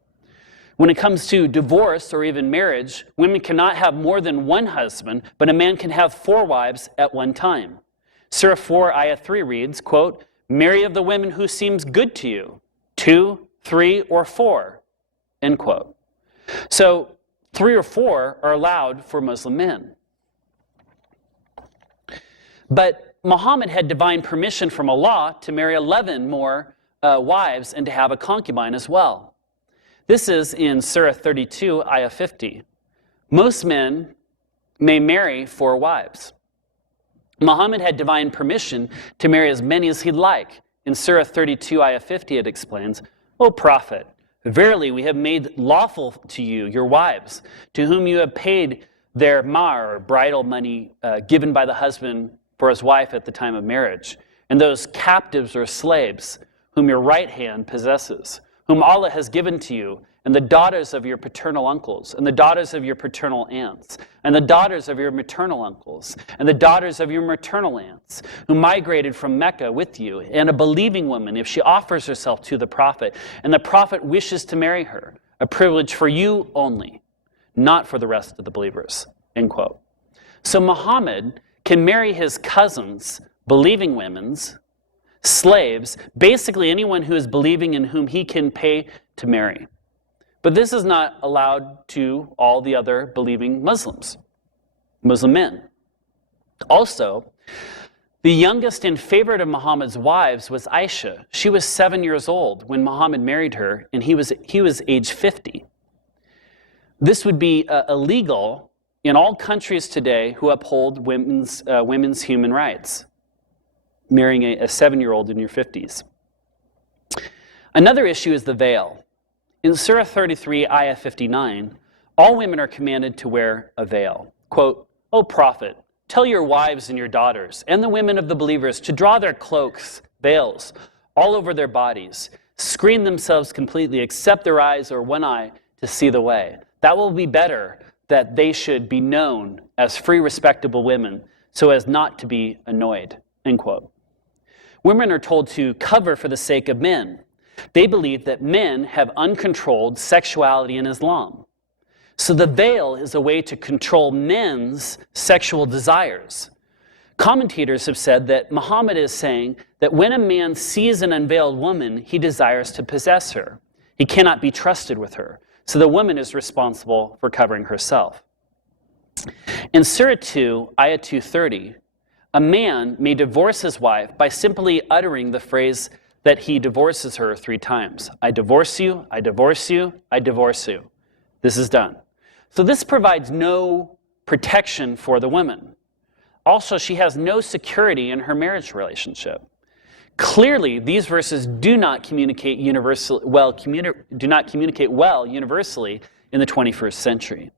When it comes to divorce or even marriage, women cannot have more than one husband, but a man can have 4 wives at one time. Surah 4, Ayah 3 reads, quote, "Marry of the women who seems good to you, 2, 3, or 4, end quote. So 3 or 4 are allowed for Muslim men. But Muhammad had divine permission from Allah to marry 11 more wives and to have a concubine as well. This is in Surah 32, Ayah 50. Most men may marry 4 wives. Muhammad had divine permission to marry as many as he'd like. In Surah 32, Ayah 50, it explains, "O Prophet, verily we have made lawful to you your wives, to whom you have paid their mahr, or bridal money given by the husband for his wife at the time of marriage, and those captives or slaves whom your right hand possesses, whom Allah has given to you, and the daughters of your paternal uncles, and the daughters of your paternal aunts, and the daughters of your maternal uncles, and the daughters of your maternal aunts, who migrated from Mecca with you, and a believing woman, if she offers herself to the Prophet, and the Prophet wishes to marry her, a privilege for you only, not for the rest of the believers." End quote. So Muhammad can marry his cousins, believing women's, slaves, basically anyone who is believing and whom he can pay to marry. But this is not allowed to all the other believing Muslim men. Also, the youngest and favorite of Muhammad's wives was Aisha. She was 7 years old when Muhammad married her, and he was age 50. This would be illegal in all countries today who uphold women's human rights, marrying a 7-year-old in your 50s. Another issue is the veil. In Surah 33, Ayah 59, all women are commanded to wear a veil. Quote, "O Prophet, tell your wives and your daughters and the women of the believers to draw their cloaks, veils, all over their bodies, screen themselves completely except their eyes or one eye to see the way. That will be better that they should be known as free, respectable women so as not to be annoyed." End quote. Women are told to cover for the sake of men. They believe that men have uncontrolled sexuality in Islam. So the veil is a way to control men's sexual desires. Commentators have said that Muhammad is saying that when a man sees an unveiled woman, he desires to possess her. He cannot be trusted with her. So the woman is responsible for covering herself. In Surah 2, Ayah 230, a man may divorce his wife by simply uttering the phrase that he divorces her 3 times. I divorce you, I divorce you, I divorce you. This is done. So this provides no protection for the woman. Also, she has no security in her marriage relationship. Clearly, these verses do not communicate well universally in the 21st century.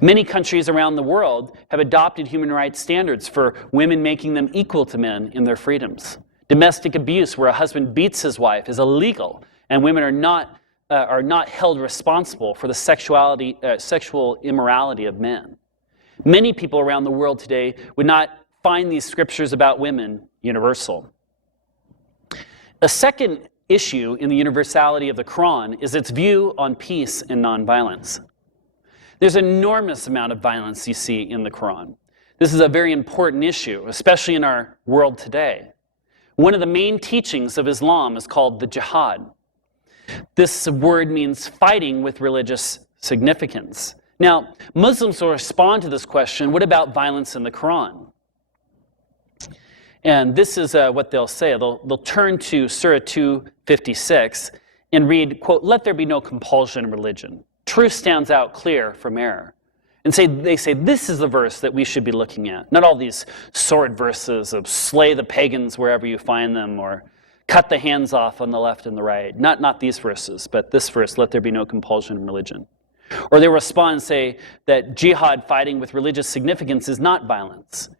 Many countries around the world have adopted human rights standards for women, making them equal to men in their freedoms. Domestic abuse, where a husband beats his wife, is illegal, and women are not held responsible for the sexual immorality of men. Many people around the world today would not find these scriptures about women universal. A second issue in the universality of the Quran is its view on peace and nonviolence. There's an enormous amount of violence you see in the Quran. This is a very important issue, especially in our world today. One of the main teachings of Islam is called the jihad. This word means fighting with religious significance. Now, Muslims will respond to this question, what about violence in the Quran? And this is what they'll say. They'll turn to Surah 256 and read, quote, "Let there be no compulsion in religion. Truth stands out clear from error." And they say, this is the verse that we should be looking at. Not all these sword verses of slay the pagans wherever you find them, or cut the hands off on the left and the right. Not these verses, but this verse, let there be no compulsion in religion. Or they respond and say that jihad, fighting with religious significance, is not violence.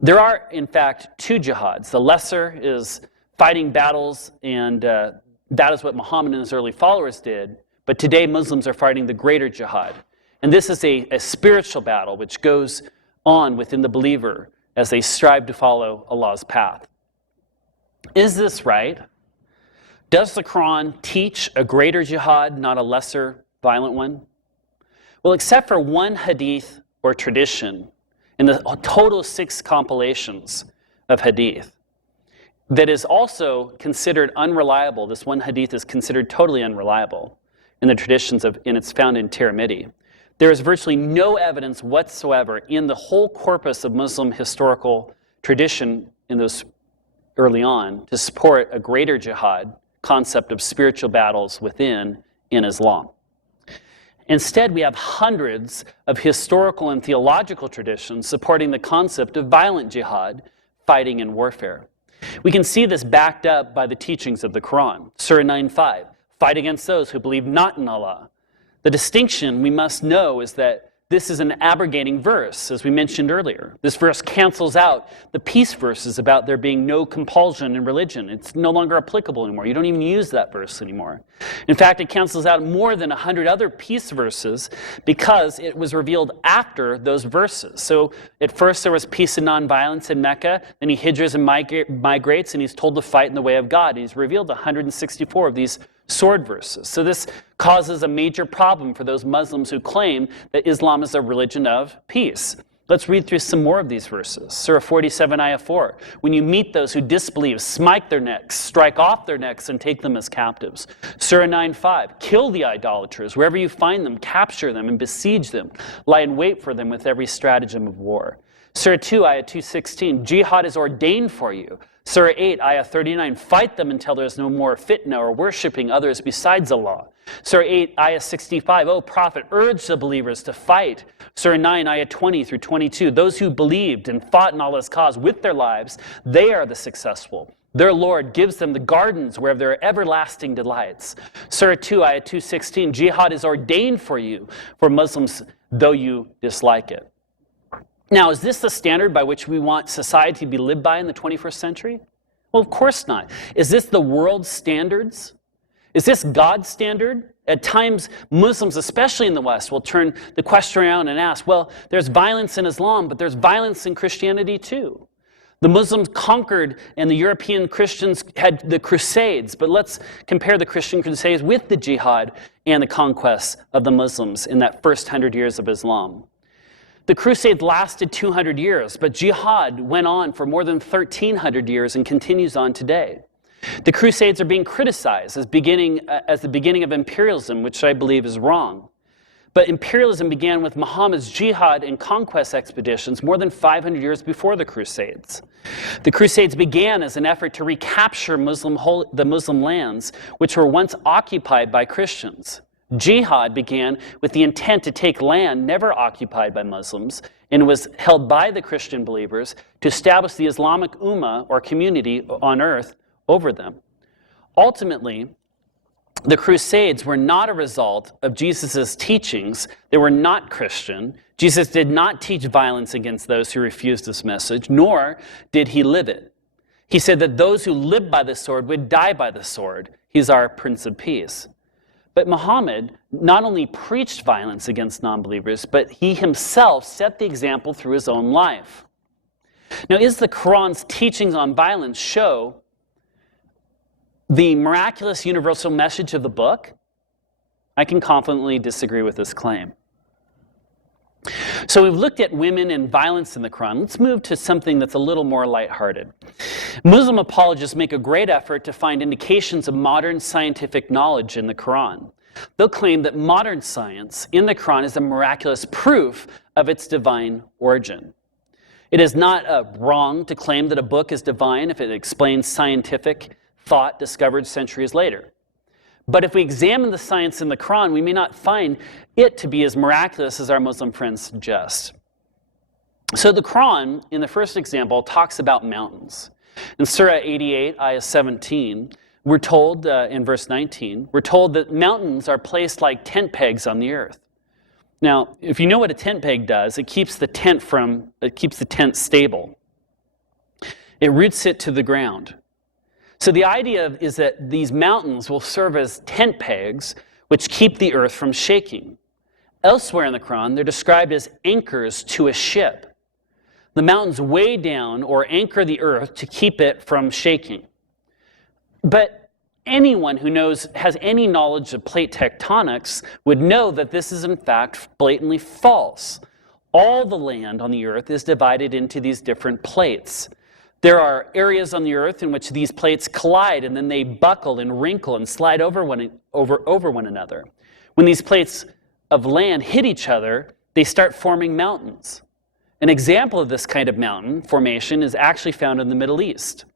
There are, in fact, 2 jihads. The lesser is fighting battles, and that is what Muhammad and his early followers did. But today, Muslims are fighting the greater jihad. And this is a spiritual battle which goes on within the believer as they strive to follow Allah's path. Is this right? Does the Quran teach a greater jihad, not a lesser violent one? Well, except for one hadith or tradition in the total 6 compilations of hadith that is also considered unreliable, this one hadith is considered totally unreliable in the traditions of, and it's found in Tirmidhi. There is virtually no evidence whatsoever in the whole corpus of Muslim historical tradition in those early on to support a greater jihad concept of spiritual battles within in Islam. Instead, we have hundreds of historical and theological traditions supporting the concept of violent jihad, fighting and warfare. We can see this backed up by the teachings of the Quran. Surah 9:5, fight against those who believe not in Allah. The distinction we must know is that this is an abrogating verse, as we mentioned earlier. This verse cancels out the peace verses about there being no compulsion in religion. It's no longer applicable anymore. You don't even use that verse anymore. In fact, it cancels out more than 100 other peace verses because it was revealed after those verses. So at first there was peace and nonviolence in Mecca, then he hijras and migrates, and he's told to fight in the way of God. And he's revealed 164 of these sword verses. So this causes a major problem for those Muslims who claim that Islam is a religion of peace. Let's read through some more of these verses. Surah 47, Ayah 4. When you meet those who disbelieve, smite their necks, strike off their necks, and take them as captives. Surah 9:5. Kill the idolaters. Wherever you find them, capture them and besiege them. Lie in wait for them with every stratagem of war. Surah 2, Ayah 216. Jihad is ordained for you. Surah 8, Ayah 39, fight them until there is no more fitna or worshipping others besides Allah. Surah 8, Ayah 65, O Prophet, urge the believers to fight. Surah 9, Ayah 20 through 22, those who believed and fought in Allah's cause with their lives, they are the successful. Their Lord gives them the gardens where there are everlasting delights. Surah 2, Ayah 216, jihad is ordained for you, for Muslims, though you dislike it. Now, is this the standard by which we want society to be lived by in the 21st century? Well, of course not. Is this the world's standards? Is this God's standard? At times, Muslims, especially in the West, will turn the question around and ask, well, there's violence in Islam, but there's violence in Christianity too. The Muslims conquered and the European Christians had the Crusades, but let's compare the Christian Crusades with the jihad and the conquests of the Muslims in that first 100 years of Islam. The Crusades lasted 200 years, but jihad went on for more than 1,300 years and continues on today. The Crusades are being criticized as the beginning of imperialism, which I believe is wrong. But imperialism began with Muhammad's jihad and conquest expeditions more than 500 years before the Crusades. The Crusades began as an effort to recapture the Muslim lands, which were once occupied by Christians. Jihad began with the intent to take land never occupied by Muslims and was held by the Christian believers to establish the Islamic Ummah or community on earth over them. Ultimately, the Crusades were not a result of Jesus' teachings. They were not Christian. Jesus did not teach violence against those who refused this message, nor did he live it. He said that those who live by the sword would die by the sword. He's our Prince of Peace. But Muhammad not only preached violence against non-believers, but he himself set the example through his own life. Now, is the Quran's teachings on violence show the miraculous universal message of the book? I can confidently disagree with this claim. So we've looked at women and violence in the Quran. Let's move to something that's a little more lighthearted. Muslim apologists make a great effort to find indications of modern scientific knowledge in the Quran. They'll claim that modern science in the Quran is a miraculous proof of its divine origin. It is not wrong to claim that a book is divine if it explains scientific thought discovered centuries later. But if we examine the science in the Quran, we may not find it to be as miraculous as our Muslim friends suggest. So the Quran, in the first example, talks about mountains. In Surah 88, Ayah 17, we're told, in verse 19, we're told that mountains are placed like tent pegs on the earth. Now, if you know what a tent peg does, it keeps the tent stable. It roots it to the ground. So the idea is that these mountains will serve as tent pegs which keep the earth from shaking. Elsewhere in the Quran, they're described as anchors to a ship. The mountains weigh down or anchor the earth to keep it from shaking. But anyone who has any knowledge of plate tectonics would know that this is in fact blatantly false. All the land on the earth is divided into these different plates. There are areas on the earth in which these plates collide and then they buckle and wrinkle and slide over one another. When these plates of land hit each other, they start forming mountains. An example of this kind of mountain formation is actually found in the Middle East.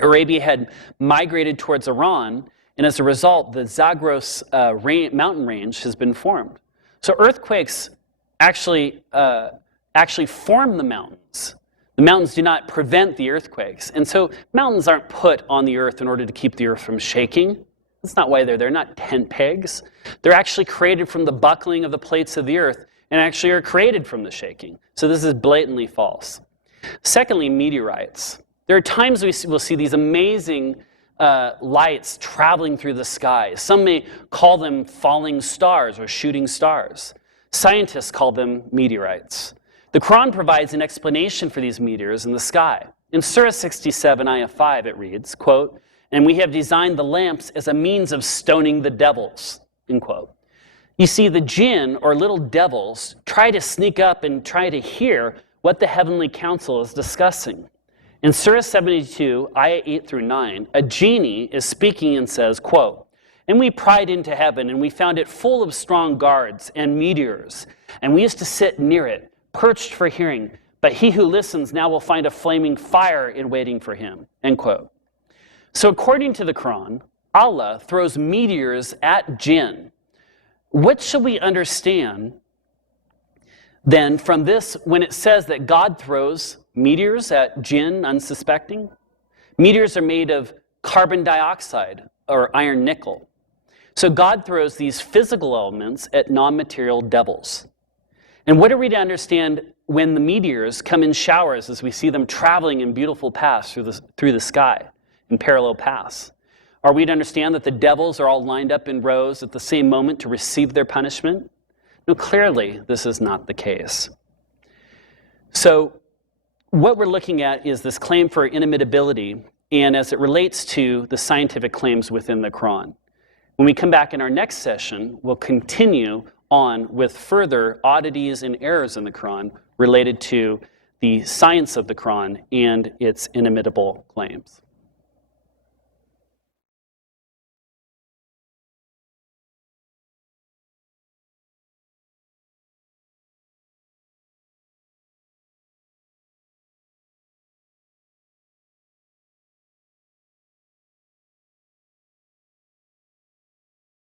Arabia had migrated towards Iran, and as a result, the Zagros mountain range has been formed. So earthquakes actually form the mountains. The mountains do not prevent the earthquakes. And so mountains aren't put on the earth in order to keep the earth from shaking. That's not why they're there. They're not tent pegs. They're actually created from the buckling of the plates of the earth and actually are created from the shaking. So this is blatantly false. Secondly, meteorites. There are times we will see these amazing lights traveling through the sky. Some may call them falling stars or shooting stars. Scientists call them meteorites. The Quran provides an explanation for these meteors in the sky. In Surah 67, Ayah 5, it reads, quote, "And we have designed the lamps as a means of stoning the devils," end quote. You see, the jinn, or little devils, try to sneak up and try to hear what the heavenly council is discussing. In Surah 72, Ayah 8 through 9, a genie is speaking and says, quote, "And we pried into heaven, and we found it full of strong guards and meteors, and we used to sit near it, perched for hearing, but he who listens now will find a flaming fire in waiting for him," end quote. So according to the Quran, Allah throws meteors at jinn. What should we understand then from this when it says that God throws meteors at jinn unsuspecting? Meteors are made of carbon dioxide or iron nickel. So God throws these physical elements at non-material devils. And what are we to understand when the meteors come in showers as we see them traveling in beautiful paths through the sky, in parallel paths? Are we to understand that the devils are all lined up in rows at the same moment to receive their punishment? No, clearly this is not the case. So what we're looking at is this claim for inimitability, and as it relates to the scientific claims within the Quran. When we come back in our next session, we'll continue on with further oddities and errors in the Quran related to the science of the Quran and its inimitable claims.